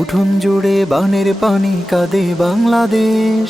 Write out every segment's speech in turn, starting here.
উঠোন জুড়ে বানের পানি কাঁদে বাংলাদেশ,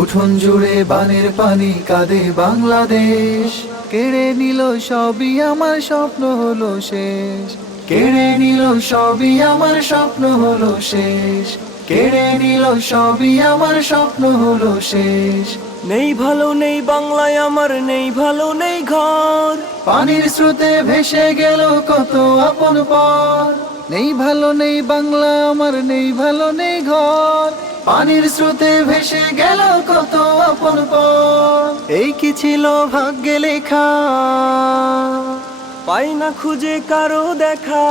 উঠোন জুড়ে বানের পানি কাঁদে বাংলাদেশ। কেড়ে নিল সবই আমার স্বপ্ন হলো শেষ, কেড়ে নিল সবই আমার স্বপ্ন হলো শেষ, কেড়ে নিল সবই আমার স্বপ্ন হলো শেষ। নেই ভালো নেই বাংলায় আমার, নেই ভালো নেই ঘর। পানির স্রোতে ভেসে গেল কত আপন পর, নেই ভালো নেই বাংলা আমার, নেই ভালো নেই ঘর। পানির স্রোতে ভেসে গেল কত আপন পর। এই কি ছিল ভাগ্যে লেখা, পাই না খুঁজে কারো দেখা।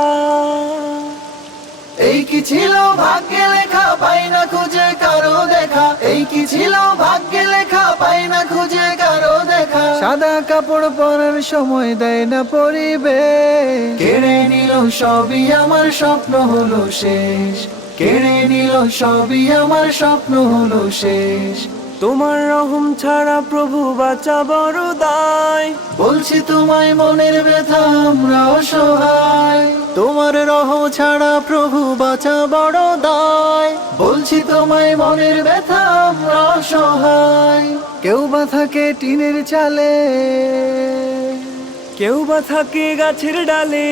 এই কি ছিল ভাগ্যে লেখা, পাই না খুঁজে কারো দেখা। এই কি ছিল ভাগ্যে লেখা, পাই না খুঁজে কারো দেখা। সাদা কাপড় পরার সময় দেয় না পরিবেশ, কেড়ে নিল সবই আমার স্বপ্ন হলো শেষ, কেড়ে নিল সবই আমার স্বপ্ন হলো শেষ। তোমার রহম ছাড়া প্রভু বাঁচা বড় দায়। বলছি তোমায় মনের ব্যথা আমরা অসহায়, তোমার রহম ছাড়া প্রভু বাঁচা বড় দায়। বলছি তোমায় মনের ব্যথা আমরা অসহায়। কেউ বা থাকে টিনের চালে, কেউ বা থাকে গাছের ডালে।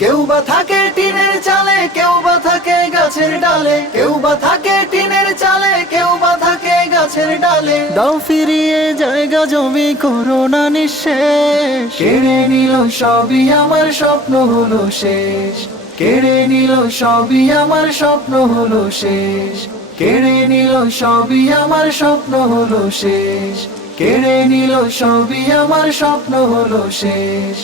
কেউ বা থাকে টিনের চালে, কেউ বা থাকে গাছের ডালে। কেউ বা থাকে টিনের চালে, কেউ বা থাকে গাছের ডালে। দাও ফিরিয়ে জায়গা জমি করোনা নিঃশেষ, কেড়ে নিল সবই আমার স্বপ্ন হলো শেষ, কেড়ে নিল সবই আমার স্বপ্ন হলো শেষ, কেড়ে নিল সবই আমার স্বপ্ন হলো শেষ, কেড়ে নিল সবই আমার স্বপ্ন হলো শেষ।